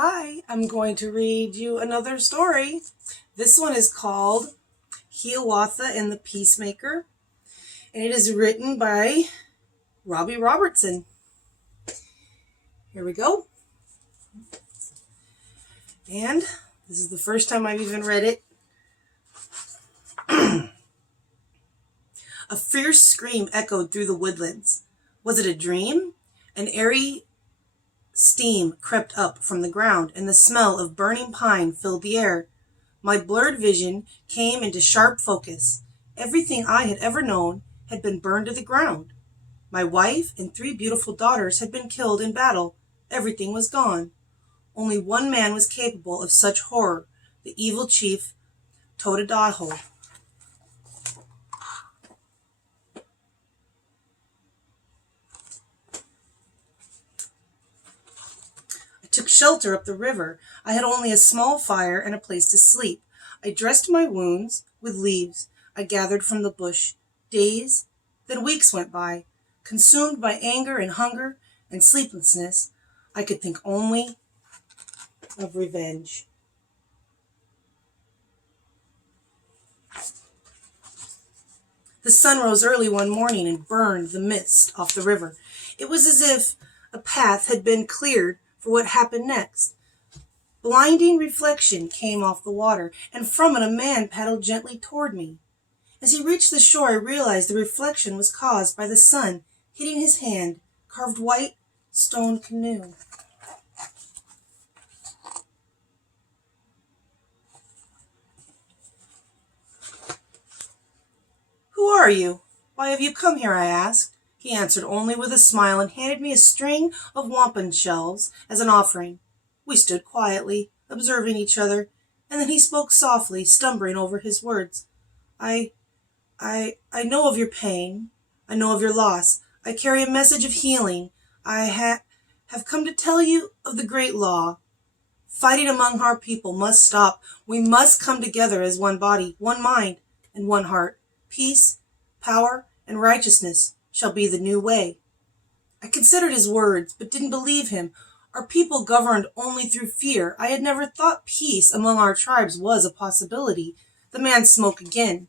Hi, I'm going to read you another story. This one is called Hiawatha and the Peacemaker, and it is written by Robertson. Here we go. And this is the first time I've even read it. A fierce scream echoed through the woodlands. Was it a dream? An airy steam crept up from the ground, and the smell of burning pine filled the air. My blurred vision came into sharp focus. Everything I had ever known had been burned to the ground. My wife and 3 beautiful daughters had been killed in battle. Everything was gone. Only one man was capable of such horror, the evil chief Totadaho. I took shelter up the river. I had only a small fire and a place to sleep. I dressed my wounds with leaves I gathered from the bush. Days, then weeks went by. Consumed by anger and hunger and sleeplessness, I could think only of revenge. The sun rose early one morning and burned the mist off the river. It was as if a path had been cleared for what happened next. Blinding reflection came off the water, and from it a man paddled gently toward me. As he reached the shore, I realized the reflection was caused by the sun hitting his hand-carved white stone canoe. "Who are you? Why have you come here?" I asked. He answered only with a smile and handed me a string of wampum shells as an offering. We stood quietly, observing each other, and then he spoke softly, stumbling over his words. I know of your pain. I know of your loss. I carry a message of healing. I have come to tell you of the great law. Fighting among our people must stop. We must come together as one body, one mind, and one heart. Peace, power, and righteousness shall be the new way." I considered his words, but didn't believe him. Our people governed only through fear. I had never thought peace among our tribes was a possibility. The man spoke again.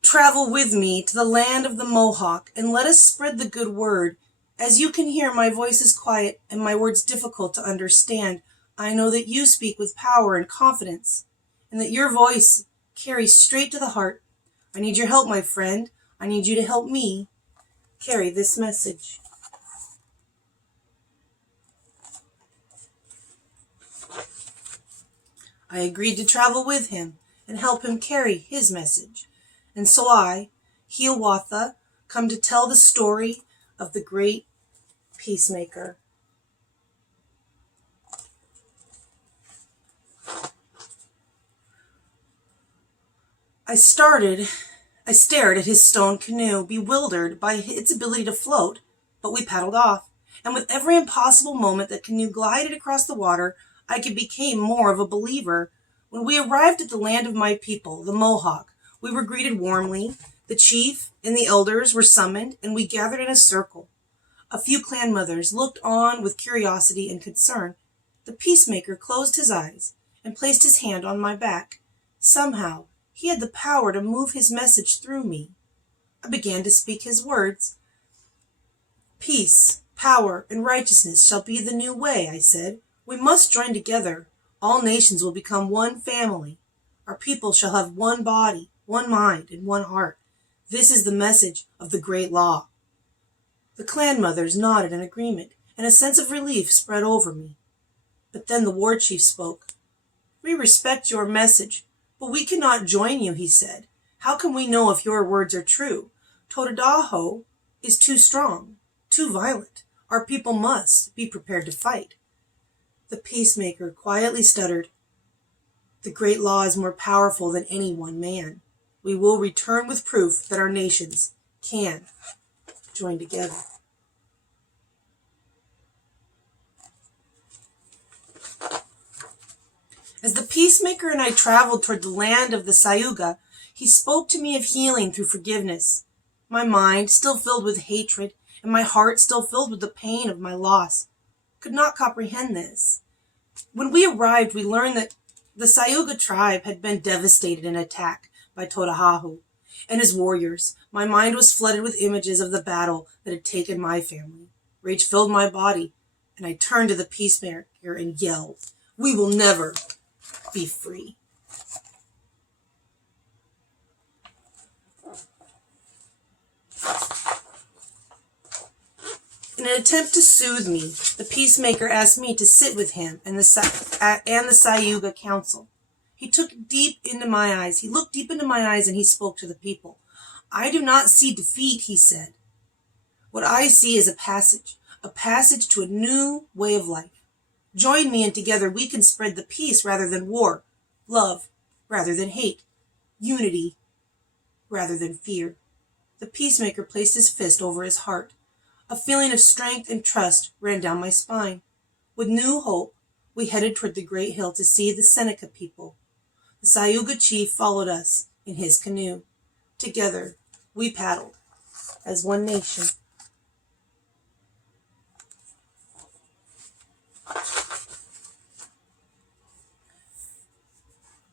"Travel with me to the land of the Mohawk, and let us spread the good word. As you can hear, my voice is quiet, and my words difficult to understand. I know that you speak with power and confidence, and that your voice carries straight to the heart. I need your help, my friend. I need you to help me carry this message." I agreed to travel with him and help him carry his message. And so I, Hiawatha, come to tell the story of the great Peacemaker. I stared at his stone canoe, bewildered by its ability to float, but we paddled off, and with every impossible moment that canoe glided across the water, I became more of a believer. When we arrived at the land of my people, the Mohawk, we were greeted warmly. The chief and the elders were summoned, and we gathered in a circle. A few clan mothers looked on with curiosity and concern. The Peacemaker closed his eyes and placed his hand on my back. Somehow, he had the power to move his message through me. I began to speak his words. "Peace, power, and righteousness shall be the new way," I said. "We must join together. All nations will become one family. Our people shall have one body, one mind, and one heart. This is the message of the great law." The clan mothers nodded in agreement, and a sense of relief spread over me. But then the war chief spoke. "We respect your message, but we cannot join you," he said. "How can we know if your words are true? Totadaho is too strong, too violent. Our people must be prepared to fight." The Peacemaker quietly stuttered. "The great law is more powerful than any one man. We will return with proof that our nations can join together." As the Peacemaker and I traveled toward the land of the Sayuga, he spoke to me of healing through forgiveness. My mind, still filled with hatred, and my heart, still filled with the pain of my loss, could not comprehend this. When we arrived, we learned that the Sayuga tribe had been devastated in an attack by Todahahu and his warriors. My mind was flooded with images of the battle that had taken my family. Rage filled my body, and I turned to the Peacemaker and yelled, "We will never be free." In an attempt to soothe me, the Peacemaker asked me to sit with him and the Sayuga Council. He looked deep into my eyes, and he spoke to the people. "I do not see defeat," he said. "What I see is a passage to a new way of life. Join me, and together we can spread the peace rather than war, love rather than hate, unity rather than fear." The Peacemaker placed his fist over his heart. A feeling of strength and trust ran down my spine. With new hope, we headed toward the great hill to see the Seneca people. The Sayuga chief followed us in his canoe. Together, we paddled as one nation.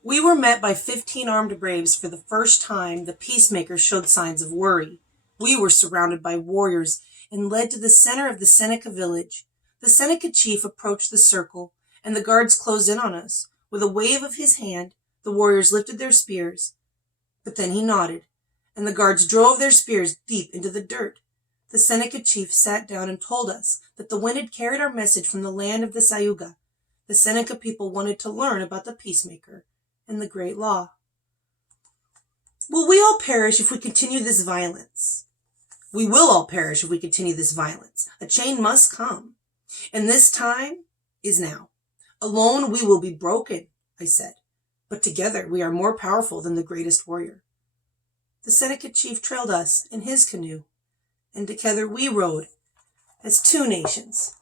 We were met by 15 armed braves. For the first time, the Peacemaker showed signs of worry. We were surrounded by warriors and led to the center of the Seneca village. The Seneca chief approached the circle, and the guards closed in on us. With a wave of his hand, the warriors lifted their spears. But then he nodded, and the guards drove their spears deep into the dirt. The Seneca chief sat down and told us that the wind had carried our message from the land of the Sayuga. The Seneca people wanted to learn about the Peacemaker and the great law. "Will we all perish if we continue this violence?" "We will all perish if we continue this violence. A change must come. And this time is now. Alone we will be broken," I said. "But together we are more powerful than the greatest warrior." The Seneca chief trailed us in his canoe, and together we rode as two nations.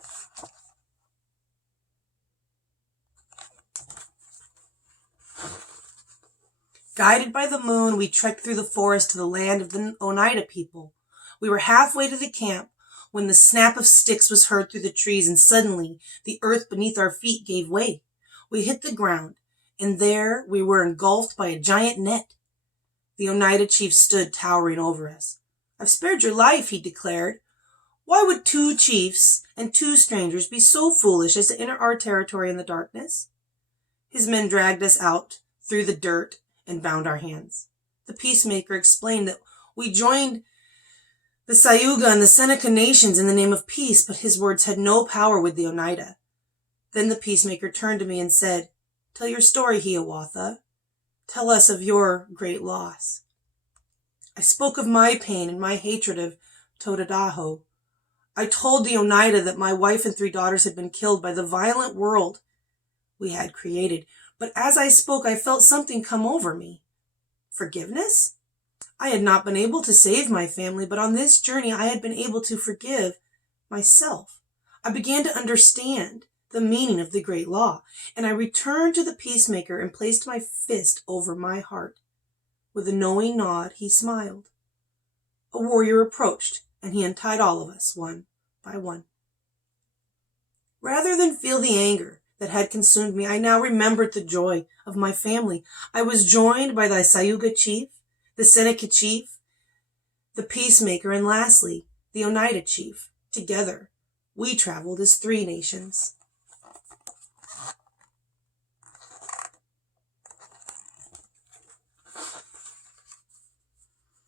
Guided by the moon, we trekked through the forest to the land of the Oneida people. We were halfway to the camp when the snap of sticks was heard through the trees, and suddenly the earth beneath our feet gave way. We hit the ground, and there we were engulfed by a giant net. The Oneida chief stood towering over us. "I've spared your life," he declared. "Why would two chiefs and two strangers be so foolish as to enter our territory in the darkness?" His men dragged us out through the dirt and bound our hands. The Peacemaker explained that we joined the Sayuga and the Seneca nations in the name of peace, but his words had no power with the Oneida. Then the Peacemaker turned to me and said, "Tell your story, Hiawatha. Tell us of your great loss." I spoke of my pain and my hatred of Todahahu. I told the Oneida that my wife and 3 daughters had been killed by the violent world we had created. But as I spoke, I felt something come over me. Forgiveness? I had not been able to save my family, but on this journey I had been able to forgive myself. I began to understand the meaning of the great law, and I returned to the Peacemaker and placed my fist over my heart. With a knowing nod, he smiled. A warrior approached, and he untied all of us, one by one. Rather than feel the anger that had consumed me, I now remembered the joy of my family. I was joined by the Sayuga chief, the Seneca chief, the Peacemaker, and lastly, the Oneida chief. Together, we traveled as 3 nations.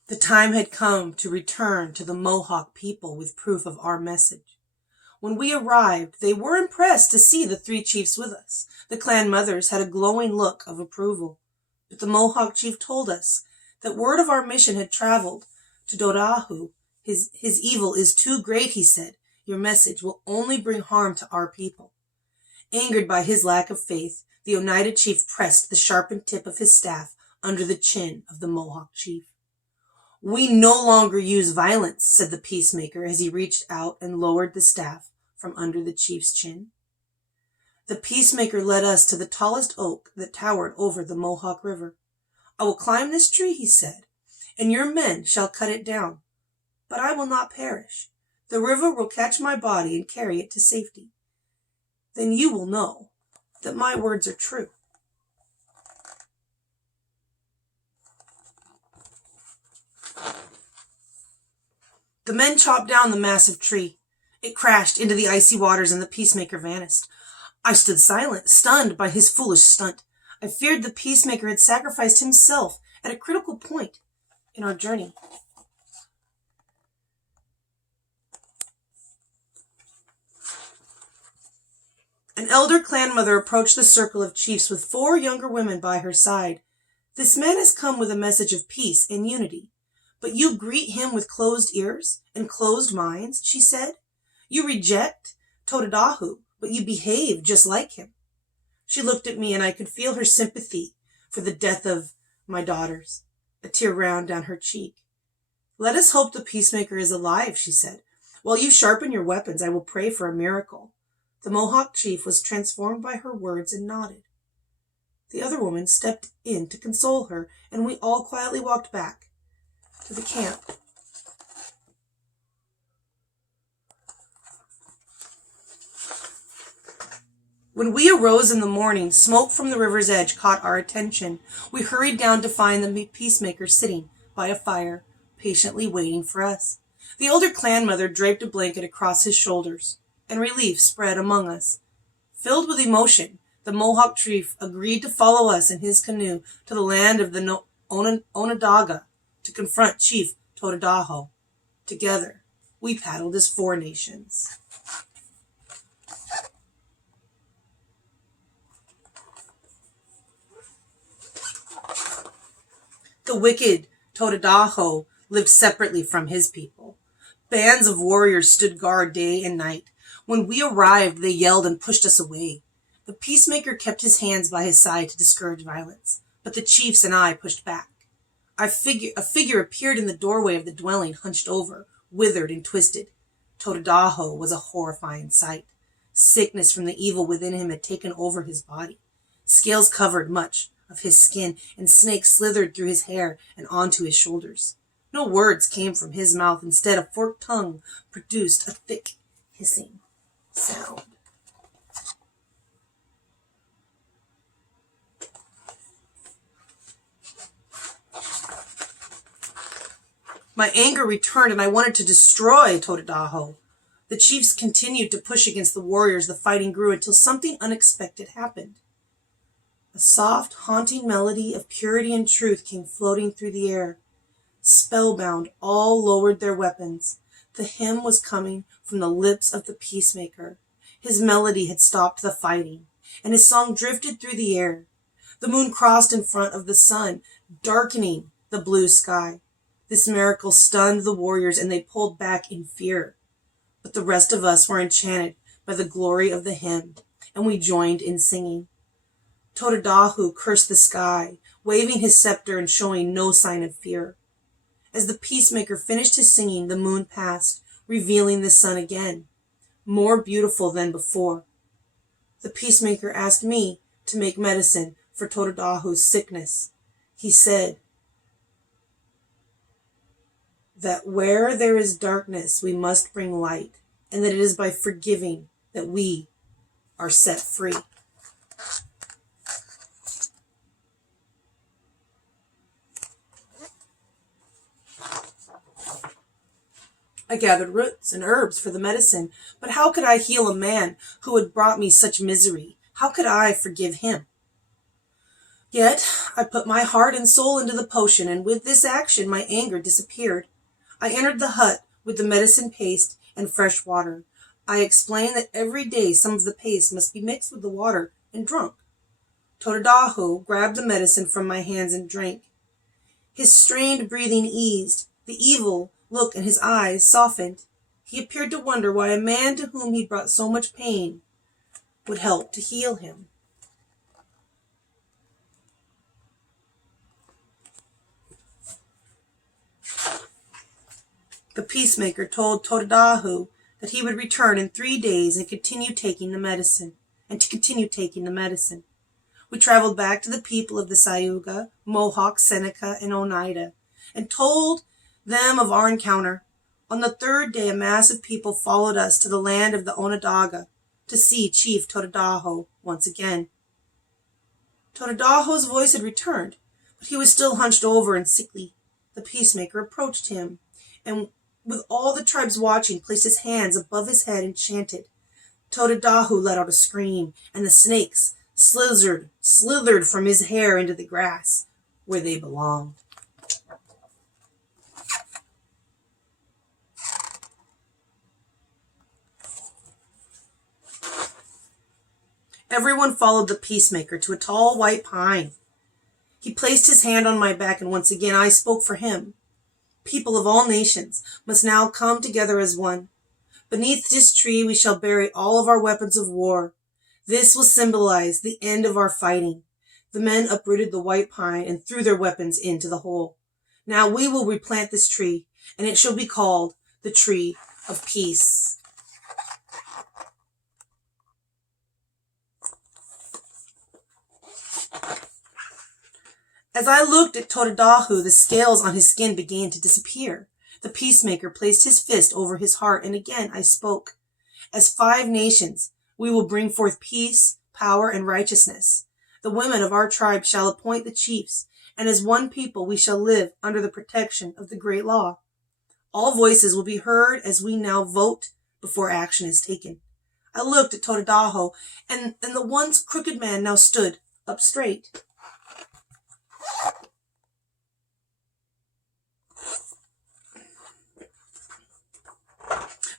The time had come to return to the Mohawk people with proof of our message. When we arrived, they were impressed to see the 3 chiefs with us. The clan mothers had a glowing look of approval. But the Mohawk chief told us that word of our mission had traveled to Todahahu. His evil is too great, he said. Your message will only bring harm to our people. Angered by his lack of faith, the Oneida chief pressed the sharpened tip of his staff under the chin of the Mohawk chief. We no longer use violence, said the Peacemaker as he reached out and lowered the staff from under the chief's chin. The Peacemaker led us to the tallest oak that towered over the Mohawk River. I will climb this tree, he said, and your men shall cut it down. But I will not perish. The river will catch my body and carry it to safety. then you will know that my words are true. The men chopped down the massive tree. It crashed into the icy waters and the Peacemaker vanished. I stood silent, stunned by his foolish stunt. I feared the Peacemaker had sacrificed himself at a critical point in our journey. An elder clan mother approached the circle of chiefs with 4 younger women by her side. This man has come with a message of peace and unity. But you greet him with closed ears and closed minds, she said. You reject Totadahu, but you behave just like him. She looked at me and I could feel her sympathy for the death of my daughters. A tear ran down her cheek. Let us hope the Peacemaker is alive, she said. While you sharpen your weapons, I will pray for a miracle. The Mohawk chief was transformed by her words and nodded. The other woman stepped in to console her, and we all quietly walked back to the camp. When we arose in the morning, smoke from the river's edge caught our attention. We hurried down to find the Peacemaker sitting by a fire, patiently waiting for us. The older clan mother draped a blanket across his shoulders, and relief spread among us. Filled with emotion, the Mohawk chief agreed to follow us in his canoe to the land of the Onondaga to confront Chief Totadaho. Together, we paddled as 4 nations. The wicked Totadaho lived separately from his people. Bands of warriors stood guard day and night. When we arrived, they yelled and pushed us away. The Peacemaker kept his hands by his side to discourage violence, but the chiefs and I pushed back. A figure appeared in the doorway of the dwelling, hunched over, withered and twisted. Totadaho was a horrifying sight. Sickness from the evil within him had taken over his body. Scales covered much of his skin, and snakes slithered through his hair and onto his shoulders. No words came from his mouth. Instead, a forked tongue produced a thick, hissing sound. My anger returned and I wanted to destroy Totadaho. The chiefs continued to push against the warriors. The fighting grew until something unexpected happened. A soft, haunting melody of purity and truth came floating through the air. Spellbound, all lowered their weapons. The hymn was coming from the lips of the Peacemaker. His melody had stopped the fighting, and his song drifted through the air. The moon crossed in front of the sun, darkening the blue sky. This miracle stunned the warriors, and they pulled back in fear. But the rest of us were enchanted by the glory of the hymn, and we joined in singing. Totadaho cursed the sky, waving his scepter and showing no sign of fear. As the Peacemaker finished his singing, the moon passed, revealing the sun again, more beautiful than before. The Peacemaker asked me to make medicine for Totadaho's sickness. He said that where there is darkness, we must bring light, and that it is by forgiving that we are set free. I gathered roots and herbs for the medicine, but how could I heal a man who had brought me such misery? How could I forgive him? Yet I put my heart and soul into the potion, and with this action my anger disappeared. I entered the hut with the medicine paste and fresh water. I explained that every day some of the paste must be mixed with the water and drunk. Totadaho grabbed the medicine from my hands and drank. His strained breathing eased. The evil look in his eyes softened. He appeared to wonder why a man to whom he brought so much pain would help to heal him. The Peacemaker told Totadaho that he would return in 3 days and continue taking the medicine. We traveled back to the people of the Sayuga, Mohawk, Seneca, and Oneida, and told them of our encounter. On the 3rd day, a mass of people followed us to the land of the Onondaga. to see Chief Totadaho once again. Totadaho's voice had returned, but he was still hunched over and sickly. The Peacemaker approached him, and with all the tribes watching, placed his hands above his head and chanted. Totadaho let out a scream, and the snakes slithered from his hair into the grass, where they belonged. Everyone followed the Peacemaker to a tall white pine. He placed his hand on my back, and once again I spoke for him. People of all nations must now come together as one. Beneath this tree we shall bury all of our weapons of war. This will symbolize the end of our fighting. The men uprooted the white pine and threw their weapons into the hole. Now we will replant this tree, and it shall be called the Tree of Peace. As I looked at Totadaho, the scales on his skin began to disappear. The Peacemaker placed his fist over his heart, and again I spoke. As 5 nations, we will bring forth peace, power, and righteousness. The women of our tribe shall appoint the chiefs, and as one people we shall live under the protection of the great law. All voices will be heard as we now vote before action is taken. I looked at Totadaho, and the once crooked man now stood up straight.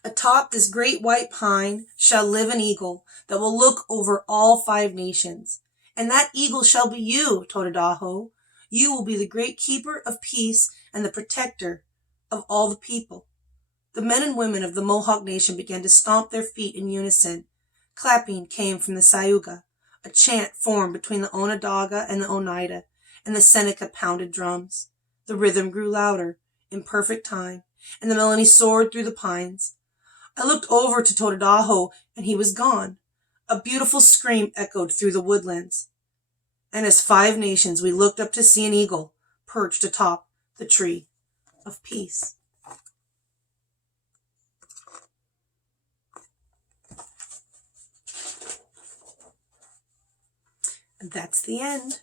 Atop this great white pine shall live an eagle that will look over all 5 nations. And that eagle shall be you, Totadaho. You will be the great keeper of peace and the protector of all the people. The men and women of the Mohawk Nation began to stomp their feet in unison. Clapping came from the Sayuga. A chant formed between the Onondaga and the Oneida, and the Seneca pounded drums. The rhythm grew louder, in perfect time, and the melody soared through the pines. I looked over to Totadaho, and he was gone. A beautiful scream echoed through the woodlands. And as 5 nations, we looked up to see an eagle perched atop the Tree of Peace. And that's the end.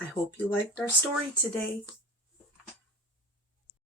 I hope you liked our story today.